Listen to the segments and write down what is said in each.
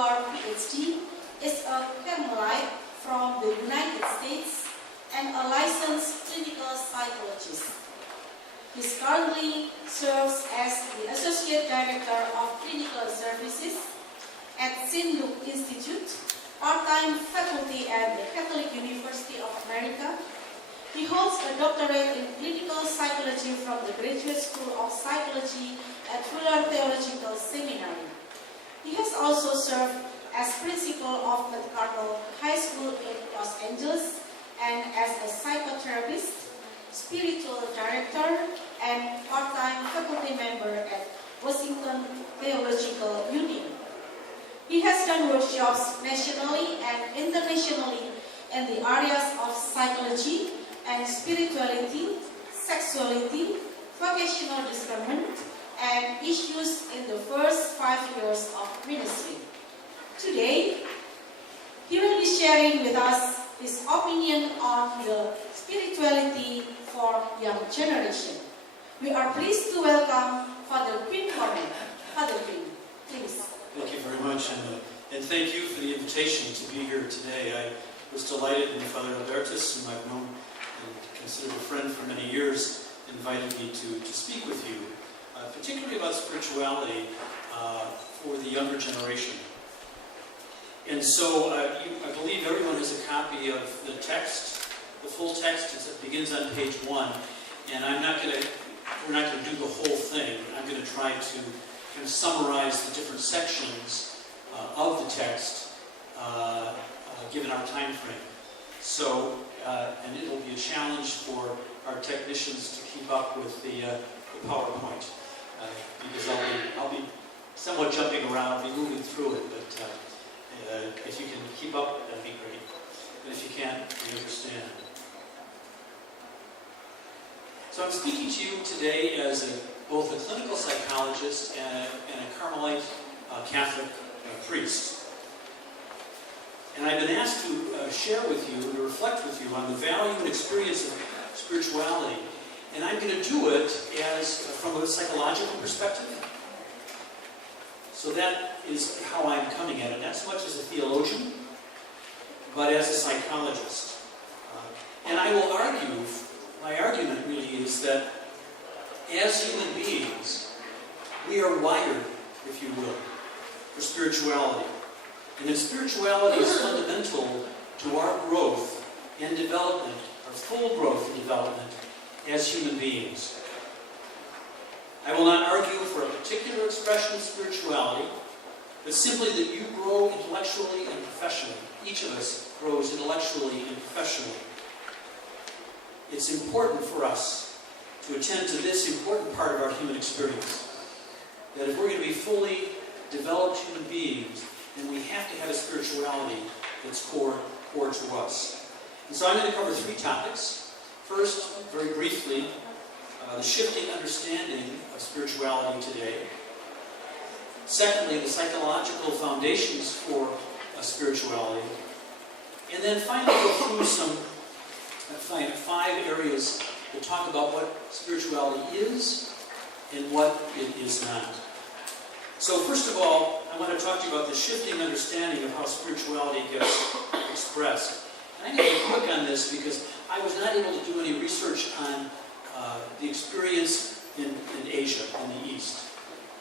O.Carm, Ph.D., is a Carmelite from the United States and a licensed clinical psychologist. He currently serves as the Associate Director of Clinical Services at St. Luke Institute, part-time faculty at the Catholic University of America. He holds a doctorate in clinical psychology from the Graduate School of Psychology at Fuller Theological Seminary. He has also served as principal of McCardle High School in Los Angeles and as a psychotherapist, spiritual director, and part-time faculty member at Washington Theological Union. He has done workshops nationally and internationally in the areas of psychology and spirituality, sexuality, vocational discernment, and issues in the first 5 years of ministry. Today, he will be sharing with us his opinion on the spirituality for young generation. We are pleased to welcome Father Quinn Conners. Father Quinn, please. Thank you very much, and thank you for the invitation to be here today. I was delighted when Father Albertus, whom I've known and considered a friend for many years, invited me to speak with you, particularly about spirituality for the younger generation. And so I believe everyone has a copy of the text, the full text. It begins on page 1, and we're not going to do the whole thing. I'm going to try to kind of summarize the different sections of the text given our time frame. So, and it'll be a challenge for our technicians to keep up with the PowerPoint because I'll be somewhat jumping around, be moving through it, but if you can keep up, that'd be great. But if you can't, we understand. So I'm speaking to you today as both a clinical psychologist and a Carmelite Catholic priest. And I've been asked to share with you, to reflect with you on the value and experience of spirituality. And I'm going to do it from a psychological perspective. So that is how I'm coming at it, not so much as a theologian, but as a psychologist. And I will argue, my argument really is that as human beings, we are wired, if you will, for spirituality. And that spirituality is fundamental to our growth and development, our full growth and development as human beings. I will not argue for a particular expression of spirituality, but simply that you grow intellectually and professionally. Each of us grows intellectually and professionally. It's important for us to attend to this important part of our human experience. That if we're going to be fully developed human beings, then we have to have a spirituality that's core to us. And so I'm going to cover 3 topics. First, very briefly, the shifting understanding of spirituality today. Secondly, the psychological foundations for spirituality. And then finally go through some 5 areas that talk about what spirituality is and what it is not. So first of all, I want to talk to you about the shifting understanding of how spirituality gets expressed. And I'm going to be quick on this because I was not able to do any research on the experience in Asia, in the East.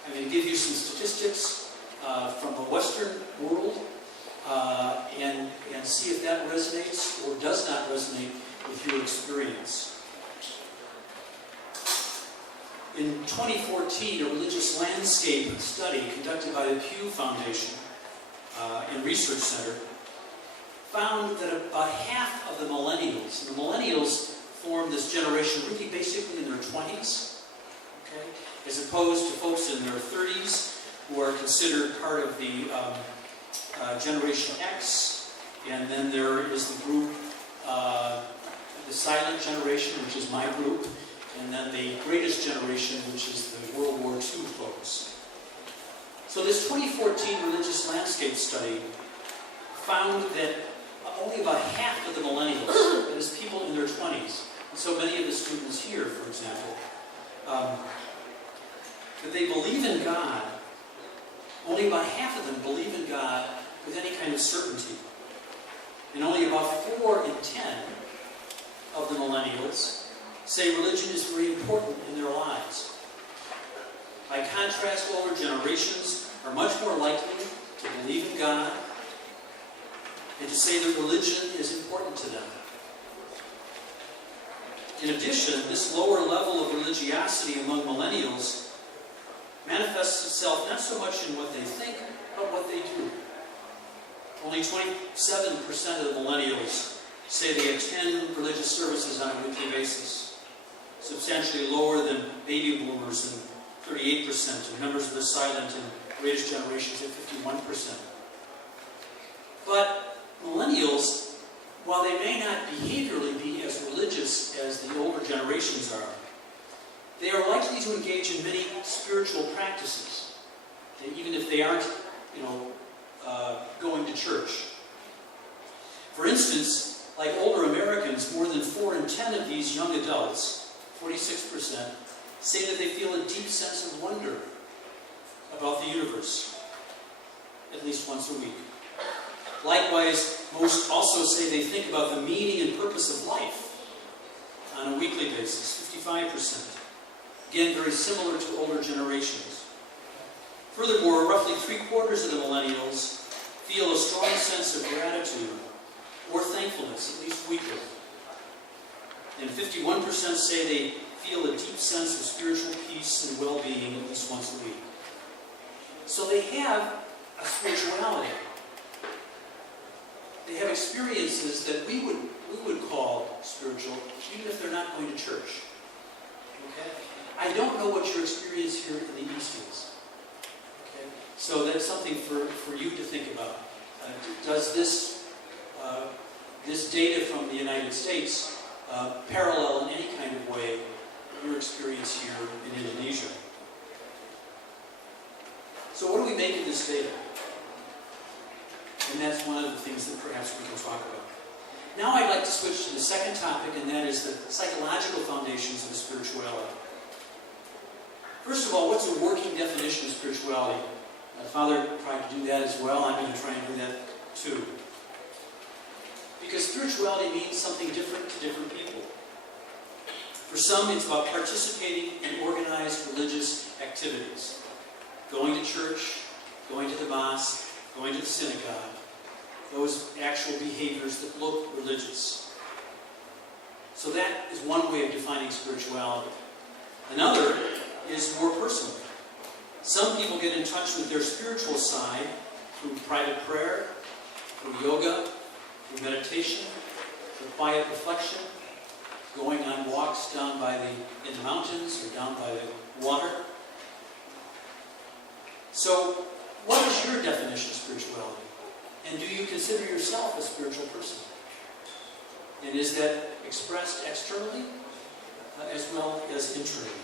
I'm going to give you some statistics from the Western world and see if that resonates or does not resonate with your experience. In 2014, a religious landscape study conducted by the Pew Foundation and Research Center found that about half of the millennials, and the millennials form this generation really basically in their 20s, okay, as opposed to folks in their 30s who are considered part of the Generation X, and then there is the group, the silent generation, which is my group, and then the greatest generation, which is the World War II folks. So this 2014 religious landscape study found that only about half of the millennials, that is people in their 20s, and so many of the students here, for example, that they believe in God. only about half of them believe in God with any kind of certainty. And only about 4 in 10 of the millennials say religion is very important in their lives. By contrast, older generations are much more likely to believe in God and to say that religion is important to them. In addition, this lower level of religiosity among millennials manifests itself not so much in what they think, but what they do. Only 27% of the millennials say they attend religious services on a weekly basis, substantially lower than baby boomers and 38%, and members of the silent and greatest generations at 51%. But millennials, while they may not behaviorally be as religious as the older generations are, they are likely to engage in many spiritual practices, even if they aren't, going to church. For instance, like older Americans, more than 4 in 10 of these young adults, 46%, say that they feel a deep sense of wonder about the universe, at least once a week. Likewise, most also say they think about the meaning and purpose of life on a weekly basis, 55%. Again, very similar to older generations. Furthermore, roughly 3/4 of the millennials feel a strong sense of gratitude or thankfulness, at least weekly. And 51% say they feel a deep sense of spiritual peace and well-being at least once a week. So they have a spirituality. They have experiences that we would call spiritual, even if they're not going to church. Okay? I don't know what your experience here in the East is. Okay? So that's something for you to think about. Does this data from the United States parallel in any kind of way your experience here in Indonesia? So what do we make of this data? And that's one of the things that perhaps we can talk about. Now I'd like to switch to the second topic, and that is the psychological foundations of spirituality. First of all, what's a working definition of spirituality? My father tried to do that as well. I'm going to try and do that too. Because spirituality means something different to different people. For some, it's about participating in organized religious activities. Going to church, going to the mosque, going to the synagogue. Those actual behaviors that look religious. So that is one way of defining spirituality. Another is more personal. Some people get in touch with their spiritual side through private prayer, through yoga, through meditation, through quiet reflection, going on walks down in the mountains or down by the water. So, what is your definition of spirituality? And do you consider yourself a spiritual person? And is that expressed externally as well as internally?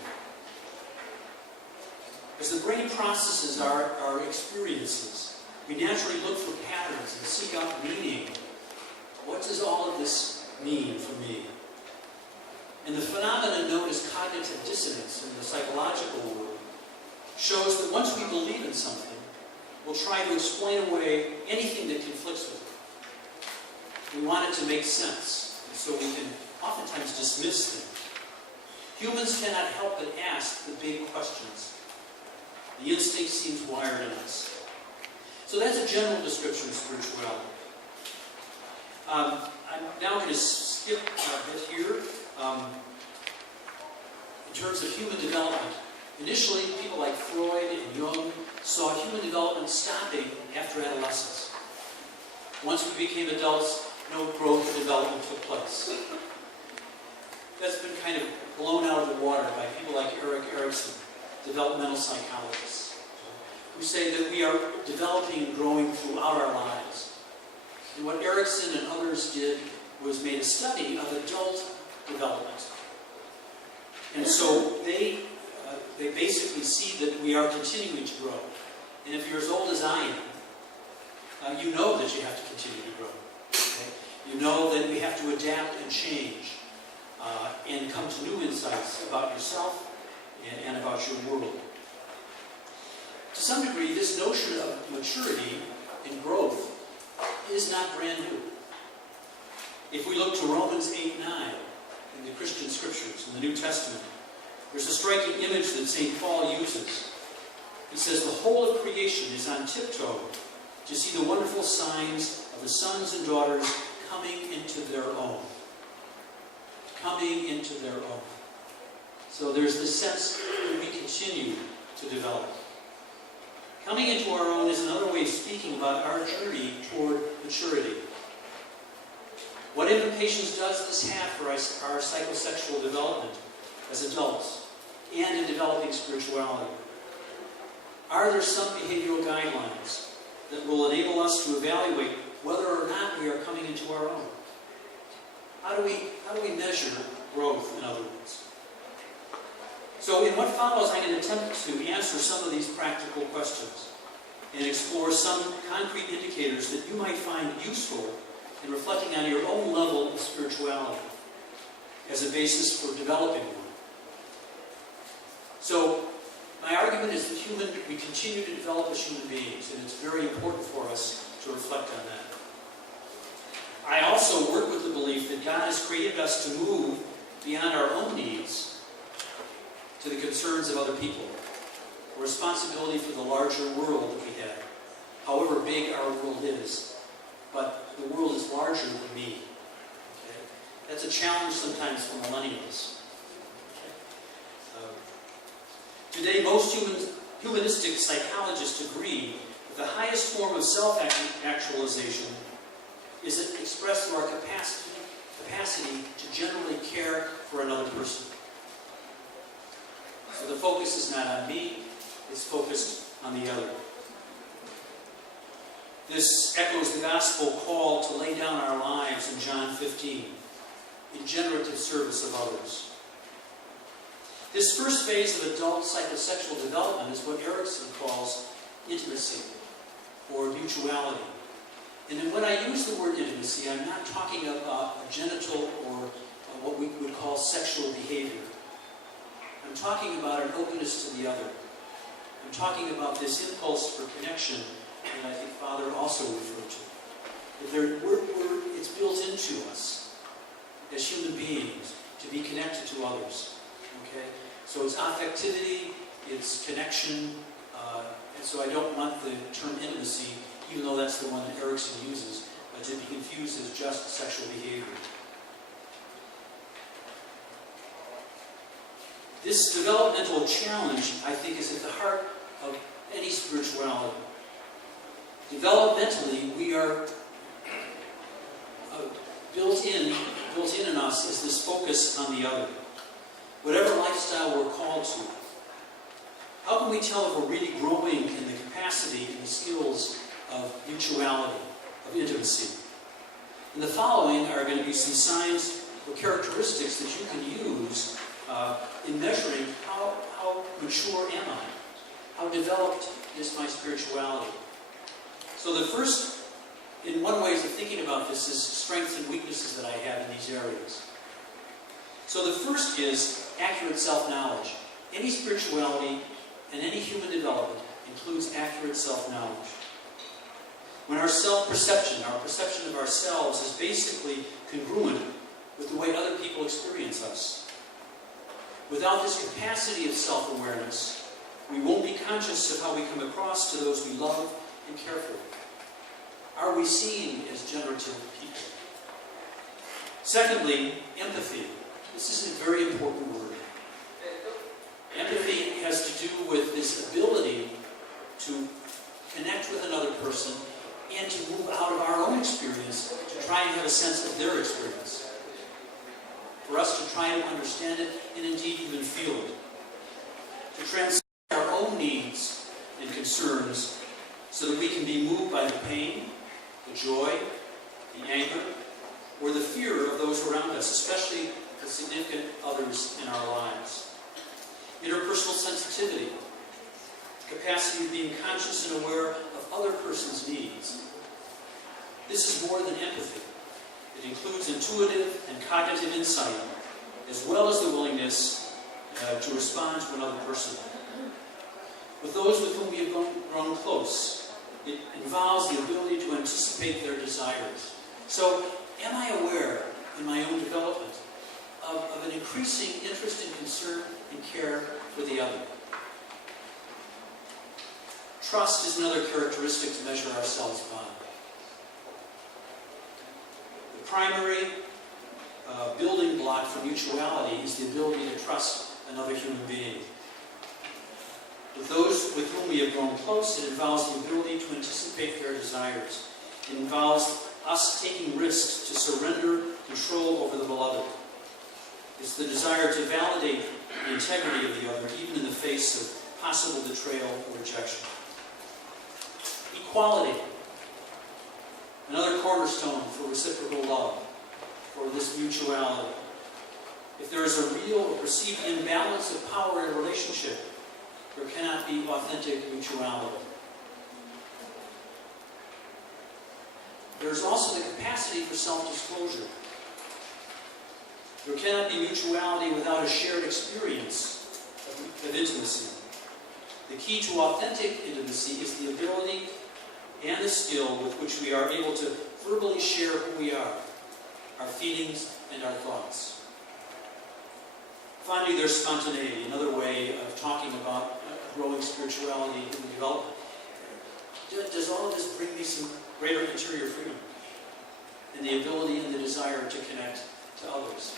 As the brain processes our experiences, we naturally look for patterns and seek out meaning. What does all of this mean for me? And the phenomenon known as cognitive dissonance in the psychological world shows that once we believe in something, we'll try to explain away anything that conflicts with it. We want it to make sense, and so we can oftentimes dismiss things. Humans cannot help but ask the big questions. The instinct seems wired in us. So that's a general description of spirituality. I'm now going to skip a bit here. In terms of human development, initially people like Freud and Jung saw human development stopping after adolescence. Once we became adults, no growth or development took place. That's been kind of blown out of the water by people like Erik Erikson, developmental psychologists, who say that we are developing and growing throughout our lives. And what Erikson and others did was made a study of adult development. And so they basically see that we are continuing to grow. And if you're as old as I am, you know that you have to continue to grow. Okay? You know that we have to adapt and change and come to new insights about yourself and about your world. To some degree, this notion of maturity and growth is not brand new. If we look to Romans 8:9 in the Christian Scriptures, in the New Testament, there's a striking image that St. Paul uses. He says, the whole of creation is on tiptoe to see the wonderful signs of the sons and daughters coming into their own. Coming into their own. So there's this sense that we continue to develop. Coming into our own is another way of speaking about our journey toward maturity. What implications does this have for our psychosexual development as adults and in developing spirituality? Are there some behavioral guidelines that will enable us to evaluate whether or not we are coming into our own? How do we measure growth, in other words? So in what follows, I'm going to attempt to answer some of these practical questions and explore some concrete indicators that you might find useful in reflecting on your own level of spirituality as a basis for developing one. So, my argument is that we continue to develop as human beings, and it's very important for us to reflect on that. I also work with the belief that God has created us to move beyond our own needs to the concerns of other people, a responsibility for the larger world that we have, however big our world is. But the world is larger than me. Okay? That's a challenge sometimes for millennials. Today, most humanistic psychologists agree that the highest form of self-actualization is expressed through our capacity to generally care for another person. So the focus is not on me, it's focused on the other. This echoes the gospel call to lay down our lives in John 15, in generative service of others. This first phase of adult psychosexual development is what Erickson calls intimacy, or mutuality. And then when I use the word intimacy, I'm not talking about a genital or what we would call sexual behavior. I'm talking about an openness to the other. I'm talking about this impulse for connection that I think Father also referred to. It's built into us as human beings to be connected to others. Okay? So it's affectivity, it's connection, and so I don't want the term intimacy, even though that's the one that Erickson uses, to be confused as just sexual behavior. This developmental challenge, I think, is at the heart of any spirituality. Developmentally, we are built in us is this focus on the other. Whatever lifestyle we're called to. How can we tell if we're really growing in the capacity and the skills of mutuality, of intimacy? And the following are going to be some signs or characteristics that you can use in measuring how mature am I? How developed is my spirituality? So the first, in one way of thinking about this, is strengths and weaknesses that I have in these areas. So the first is accurate self-knowledge. Any spirituality and any human development includes accurate self-knowledge. When our self-perception, our perception of ourselves, is basically congruent with the way other people experience us. Without this capacity of self-awareness, we won't be conscious of how we come across to those we love and care for. Are we seen as generative people? Secondly, empathy. This is a very important word. Empathy has to do with this ability to connect with another person and to move out of our own experience to try and have a sense of their experience. For us to try and understand it and indeed even feel it. To transcend our own needs and concerns so that we can be moved by the pain, the joy, the anger, or the fear of those around us, especially the significant others in our lives. Interpersonal sensitivity, capacity of being conscious and aware of other person's needs. This is more than empathy. It includes intuitive and cognitive insight, as well as the willingness to respond to another person. With those with whom we have grown close, it involves the ability to anticipate their desires. So, am I aware in my own development of an increasing interest and concern and care for the other? Trust is another characteristic to measure ourselves by. The primary building block for mutuality is the ability to trust another human being. With those with whom we have grown close, it involves the ability to anticipate their desires. It involves us taking risks to surrender control over the beloved. It's the desire to validate the integrity of the other, even in the face of possible betrayal or rejection. Equality, another cornerstone for reciprocal love, for this mutuality. If there is a real or perceived imbalance of power in a relationship, there cannot be authentic mutuality. There is also the capacity for self-disclosure. There cannot be mutuality without a shared experience of intimacy. The key to authentic intimacy is the ability and the skill with which we are able to verbally share who we are, our feelings and our thoughts. Finally, there's spontaneity, another way of talking about growing spirituality in development. Does all of this bring me some greater interior freedom and the ability and the desire to connect to others?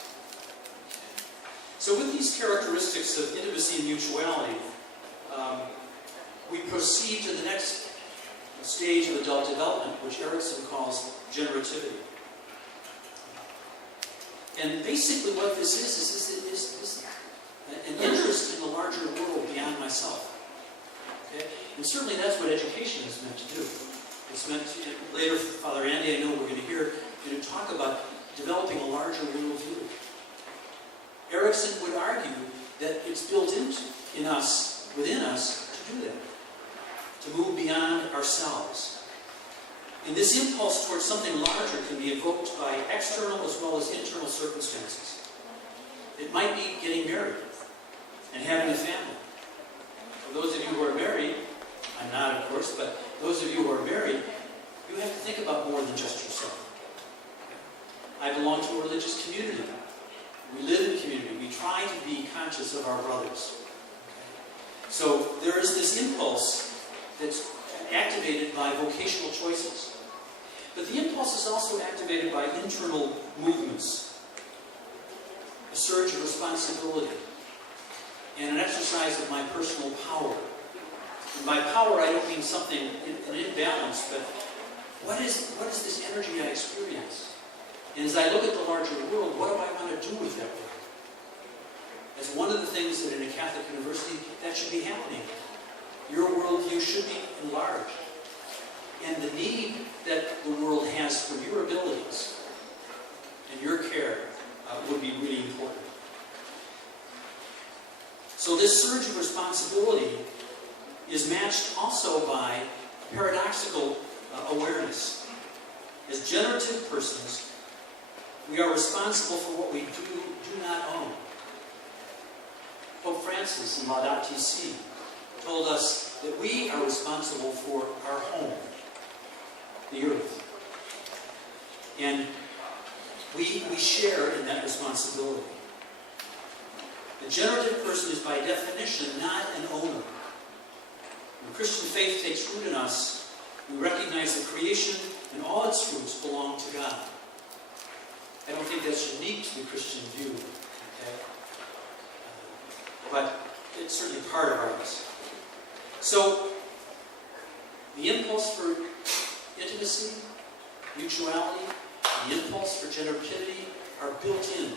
So with these characteristics of intimacy and mutuality, we proceed to the next stage of adult development, which Erickson calls generativity. And basically what this is an interest in the larger world beyond myself. Okay? And certainly that's what education is meant to do. It's meant to, later, Father Andy, I know we're going to hear, going to talk about developing a larger worldview. Erickson would argue that it's built in us, within us, to do that. To move beyond ourselves. And this impulse towards something larger can be evoked by external as well as internal circumstances. It might be getting married and having a family. For those of you who are married, I'm not of course, but those of you who are married, you have to think about more than just yourself. I belong to a religious community. We live in community. We try to be conscious of our brothers. So there is this impulse that's activated by vocational choices. But the impulse is also activated by internal movements, a surge of responsibility, and an exercise of my personal power. And by power, I don't mean something, an imbalance, but what is this energy I experience? And as I look at the larger world, what do I want to do with that world? As one of the things that in a Catholic university, that should be happening. Your worldview should be enlarged. And the need that the world has for your abilities and your care would be really important. So this surge of responsibility is matched also by paradoxical awareness. As generative persons, we are responsible for what we do not own. Pope Francis in Laudato Si told us that we are responsible for our home, the earth. And we share in that responsibility. The generative person is by definition not an owner. When Christian faith takes root in us, we recognize that creation and all its fruits belong to God. I don't think that's unique to the Christian view, okay? But it's certainly part of ours. So, the impulse for intimacy, mutuality, the impulse for generativity are built in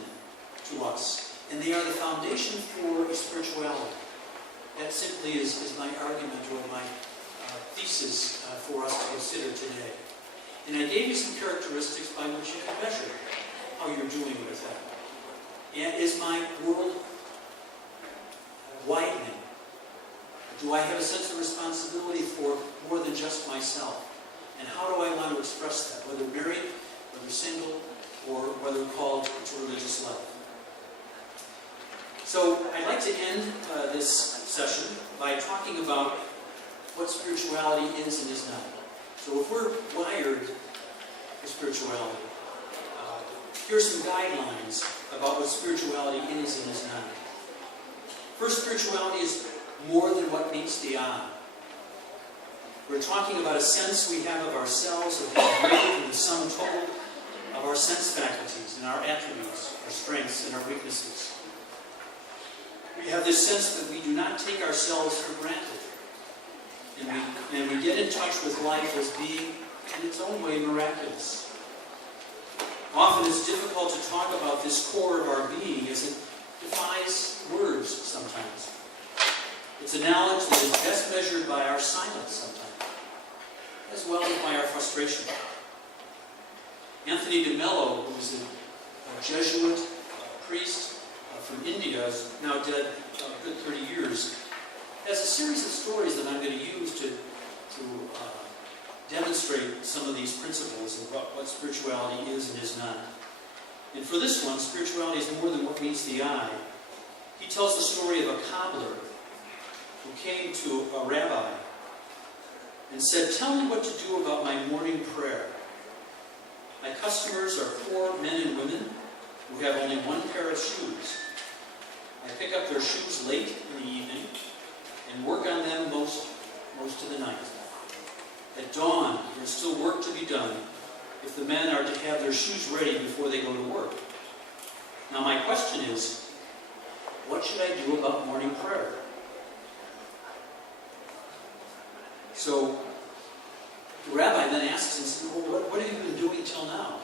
to us. And they are the foundation for spirituality. That simply is my argument or my thesis for us to consider today. And I gave you some characteristics by which you can measure how you're doing with that. And is my world widening? Do I have a sense of responsibility for more than just myself? And how do I want to express that, whether married, whether single, or whether called to religious life? So I'd like to end this session by talking about what spirituality is and is not. So if we're wired for spirituality, here's some guidelines about what spirituality is and is not. First, spirituality is more than what meets the eye. We're talking about a sense we have of ourselves of being greater than the sum total of our sense faculties and our attributes, our strengths and our weaknesses. We have this sense that we do not take ourselves for granted. And we get in touch with life as being, in its own way, miraculous. Often it's difficult to talk about this core of our being as it defies words sometimes. It's a knowledge that is best measured by our silence sometimes, as well as by our frustration. Anthony de Mello, who was a Jesuit priest from India, is now dead a good 30 years, has a series of stories that I'm going to use to demonstrate some of these principles of what spirituality is and is not. And for this one, spirituality is more than what meets the eye. He tells the story of a cobbler who came to a rabbi and said, "Tell me what to do about my morning prayer. My customers are poor men and women who have only one pair of shoes. I pick up their shoes late in the evening and work on them most of the night. At dawn, there's still work to be done if the men are to have their shoes ready before they go to work. Now my question is, what should I do about morning prayer?" So the rabbi then asks him, "Well, what have you been doing till now?"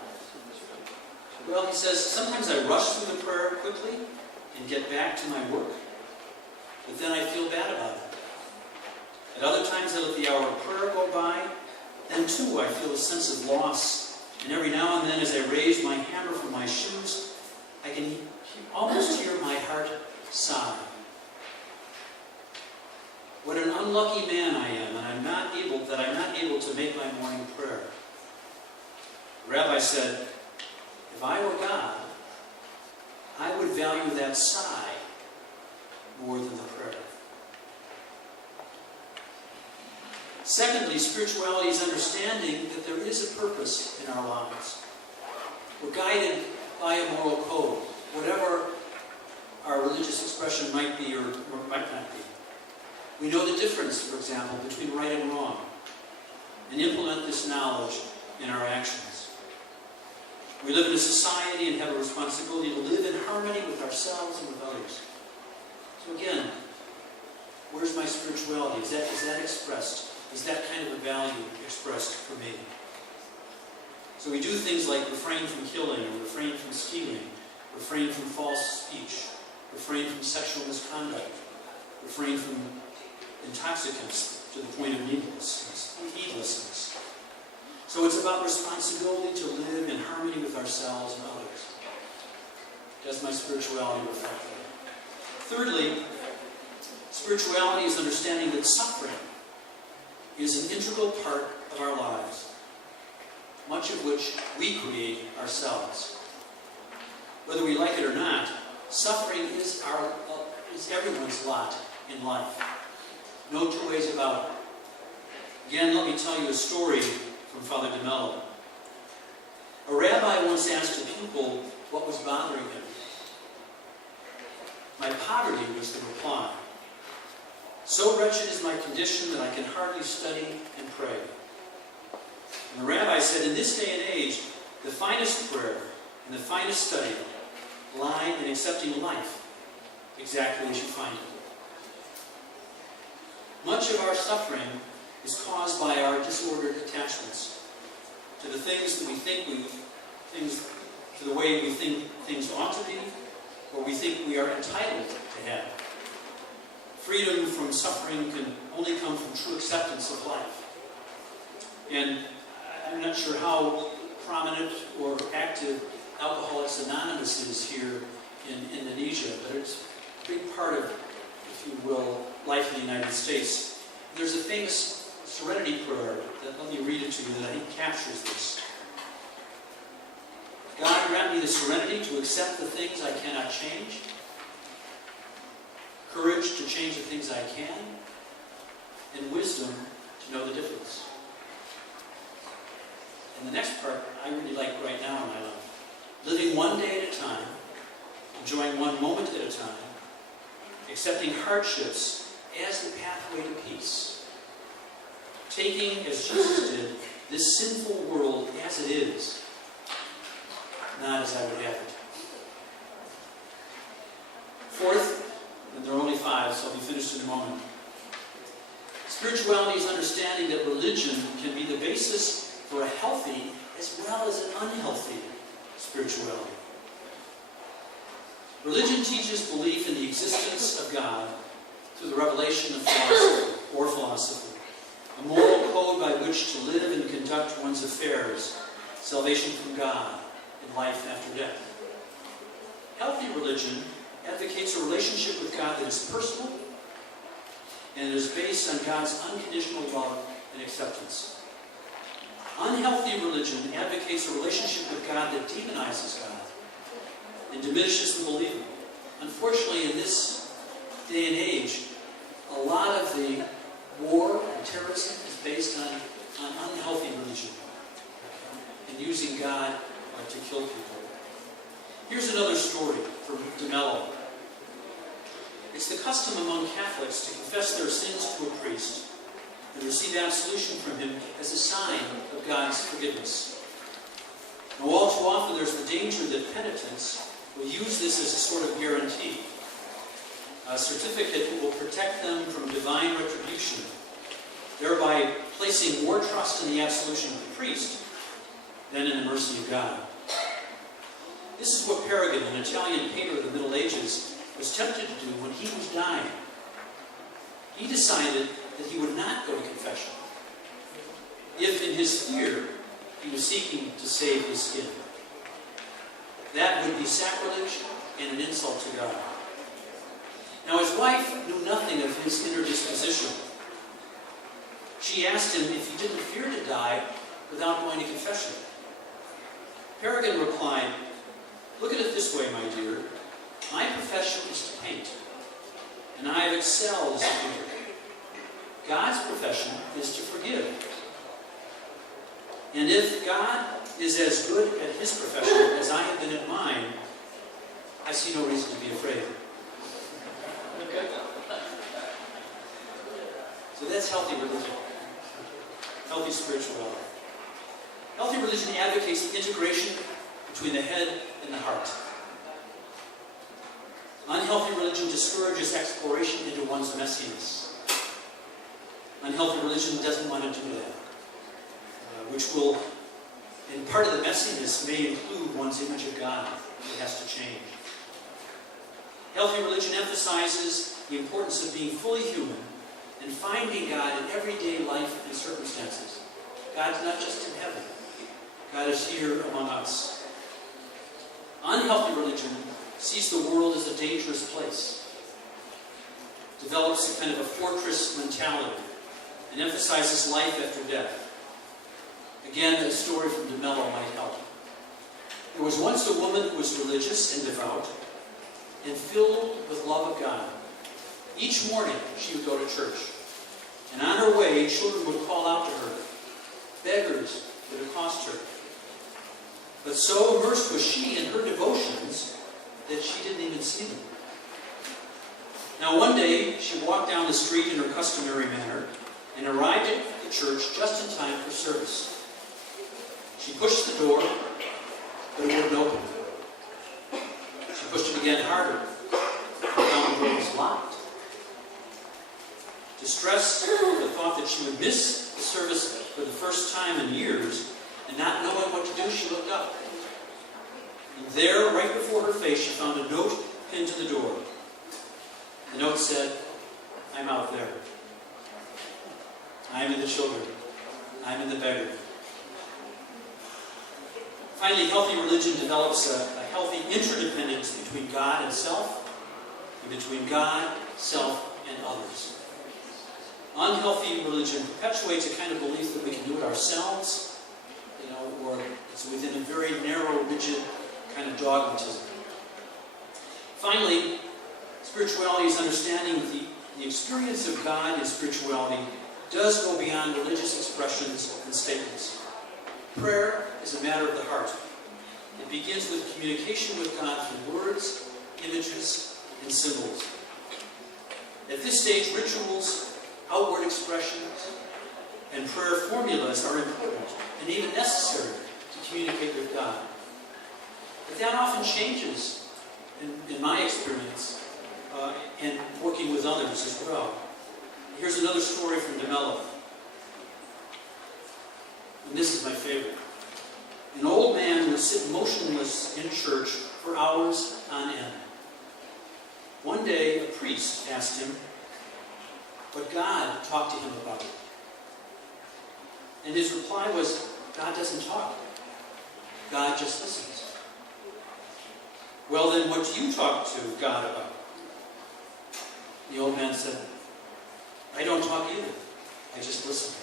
Well, he says, "Sometimes I rush through the prayer quickly and get back to my work, but then I feel bad about it. At other times I let the hour of prayer go by, then too I feel a sense of loss, and every now and then as I raise my hammer for my shoes, I can almost hear my heart sigh. What an unlucky man I am, and I'm not able to make my morning prayer." The rabbi said, "If I were God, I would value that sigh more than the prayer." Secondly, spirituality is understanding that there is a purpose in our lives. We're guided by a moral code, whatever our religious expression might be or might not be. We know the difference, for example, between right and wrong, and implement this knowledge in our actions. We live in a society and have a responsibility to live in harmony with ourselves and with others. So again, where's my spirituality? Is that expressed? Is that kind of a value expressed for me? So we do things like refrain from killing, or refrain from stealing, refrain from false speech, refrain from sexual misconduct, refrain from intoxicants to the point of needlessness. So it's about responsibility to live in harmony with ourselves and others. Does my spirituality reflect that? Thirdly, spirituality is understanding that suffering is an integral part of our lives, much of which we create ourselves. Whether we like it or not, suffering is everyone's lot in life. No two ways about it. Again, let me tell you a story from Father de Mello. A rabbi once asked a pupil what was bothering him. "My poverty," was the reply. "So wretched is my condition that I can hardly study and pray." And the rabbi said, "In this day and age, the finest prayer and the finest study lie in accepting life exactly as you find it." Much of our suffering is caused by our disordered attachments to the things that to the way we think things ought to be, or we think we are entitled to have. Freedom from suffering can only come from true acceptance of life. And I'm not sure how prominent or active Alcoholics Anonymous is here in Indonesia, but it's a big part of, if you will, life in the United States. There's a famous serenity prayer that, let me read it to you, that I think captures this. "God, grant me the serenity to accept the things I cannot change, courage to change the things I can, and wisdom to know the difference. And the next part I really like right now in my life. Living one day at a time, enjoying one moment at a time, accepting hardships as the pathway to peace. Taking, as Jesus did, this sinful world as it is, not as I would have it. Fourth, and there are only 5, so I'll be finished in a moment. Spirituality is understanding that religion can be the basis for a healthy as well as an unhealthy spirituality. Religion teaches belief in the existence of God through the revelation of philosophy, a moral code by which to live and conduct one's affairs, salvation from God, and life after death. Healthy religion advocates a relationship with God that is personal and is based on God's unconditional love and acceptance. Unhealthy religion advocates a relationship with God that demonizes God and diminishes the believer. Unfortunately, in this day and age, a lot of the war and terrorism is based on unhealthy religion and using God to kill people. Here's another story from DeMello. It's the custom among Catholics to confess their sins to a priest and receive absolution from him as a sign of God's forgiveness. Now, all too often there's the danger that penitents will use this as a sort of guarantee, a certificate that will protect them from divine retribution, thereby placing more trust in the absolution of the priest than in the mercy of God. This is what Peregrine, an Italian painter of the Middle Ages, was tempted to do when he was dying. He decided that he would not go to confession if, in his fear, he was seeking to save his skin. That would be sacrilege and an insult to God. Now, his wife knew nothing of his inner disposition. She asked him if he didn't fear to die without going to confession. Peregrine replied, "Look at it this way, my dear. My profession is to paint, and I have excelled as a painter. God's profession is to forgive. And if God is as good at his profession as I have been at mine, I see no reason to be afraid." So that's healthy religion. Healthy spirituality. Healthy religion advocates the integration between the head and the heart. Unhealthy religion discourages exploration into one's messiness. Unhealthy religion doesn't want to do that, which will, and part of the messiness may include one's image of God. It has to change. Healthy religion emphasizes the importance of being fully human and finding God in everyday life and circumstances. God's not just in heaven. God is here among us. Unhealthy religion sees the world as a dangerous place, develops a kind of a fortress mentality, and emphasizes life after death. Again, a story from DeMello might help. There was once a woman who was religious and devout and filled with love of God. Each morning she would go to church, and on her way children would call out to her. Beggars would accost her. But so immersed was she in her devotions that she didn't even see them. Now one day she walked down the street in her customary manner and arrived at the church just in time for service. She pushed the door, but it wouldn't open. She pushed it again harder, and found the door was locked. Distressed at the thought that she would miss the service for the first time in years, and not knowing what to do, she looked up. And there, right before her face, she found a note pinned to the door. The note said, "I'm out there. I'm in the children. I'm in the beggar." Finally, healthy religion develops a healthy interdependence between God and self, and between God, self, and others. Unhealthy religion perpetuates a kind of belief that we can do it ourselves, or it's within a very narrow, rigid kind of dogmatism. Finally, spirituality is understanding the experience of God in spirituality does go beyond religious expressions and statements. Prayer is a matter of the heart. It begins with communication with God through words, images, and symbols. At this stage, rituals, outward expressions, and prayer formulas are important and even necessary to communicate with God. But that often changes, in my experience, and working with others as well. Here's another story from DeMello. And this is my favorite. An old man would sit motionless in church for hours on end. One day, a priest asked him what God talked to him about. And his reply was, God doesn't talk. God just listens. Well, then what do you talk to God about? The old man said, I don't talk either. I just listen.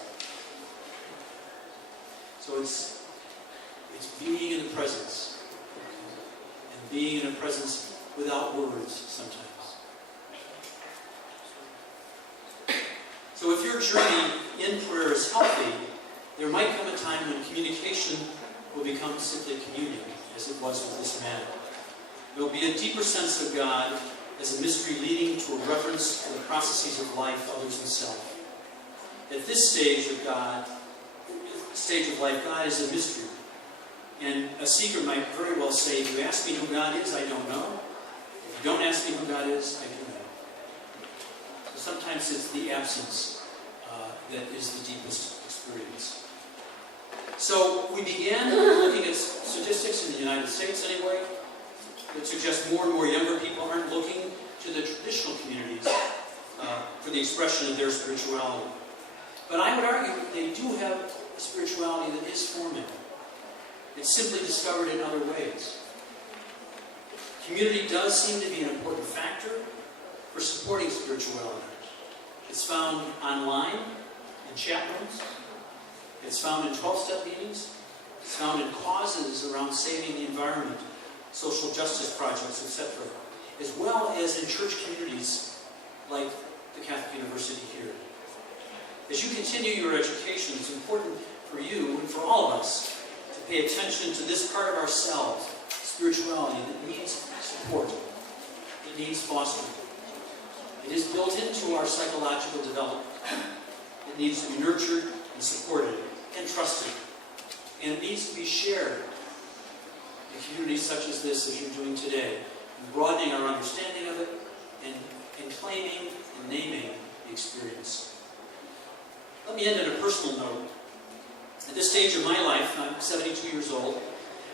So it's being in the presence. And being in a presence without words sometimes. So if your journey in prayer is healthy, there might come a time when communication will become simply communion, as it was with this man. There will be a deeper sense of God as a mystery leading to a reference to the processes of life, others, and self. At this stage of life, God is a mystery. And a seeker might very well say, if you ask me who God is, I don't know. If you don't ask me who God is, I do know. So sometimes it's the absence that is the deepest experience. So we began looking at statistics in the United States anyway, that suggest more and more younger people aren't looking to the traditional communities for the expression of their spirituality. But I would argue that they do have a spirituality that is forming. It's simply discovered in other ways. Community does seem to be an important factor for supporting spirituality. It's found online, in chat rooms. It's found in 12-step meetings. It's found in causes around saving the environment, social justice projects, etc., as well as in church communities like the Catholic University here. As you continue your education, it's important for you and for all of us to pay attention to this part of ourselves, spirituality, that needs support. It needs fostering. It is built into our psychological development. It needs to be nurtured and supported and trusted. And it needs to be shared in communities such as this, as you're doing today, and broadening our understanding of it and claiming and naming the experience. Let me end on a personal note. At this stage of my life, I'm 72 years old.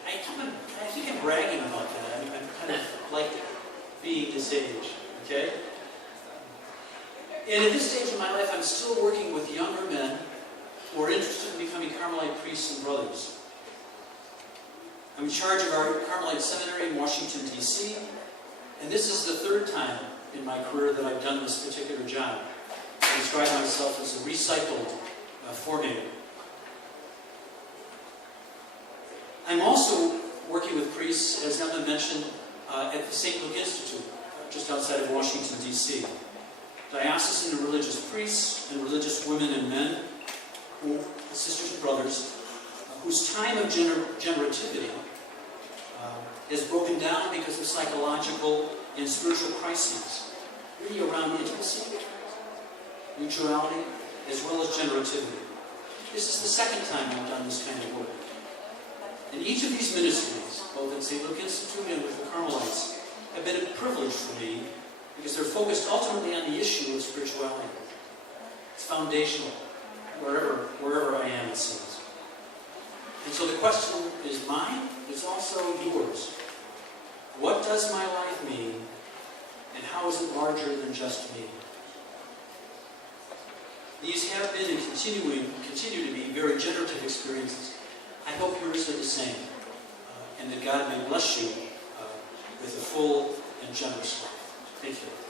I think I'm bragging about that. I'm kind of like being this age, okay? And at this stage of my life, I'm still working with younger men who are interested in becoming Carmelite priests and brothers. I'm in charge of our Carmelite seminary in Washington, D.C., and this is the third time in my career that I've done this particular job. I describe myself as a recycled formator. I'm also working with priests, as Emma mentioned, at the St. Luke Institute, just outside of Washington, D.C. Diocesan and religious priests and religious women and men, sisters and brothers, whose time of generativity is broken down because of psychological and spiritual crises, really around intimacy, mutuality, as well as generativity. This is the second time I've done this kind of work. And each of these ministries, both at St. Luke Institute and with the Carmelites, have been a privilege for me because they're focused ultimately on the issue of spirituality. It's foundational, wherever I am, it seems. And so the question is mine, it's also yours. What does my life mean, and how is it larger than just me? These have been and continue to be very generative experiences. I hope yours are the same, and that God may bless you with a full and generous life. Thank you.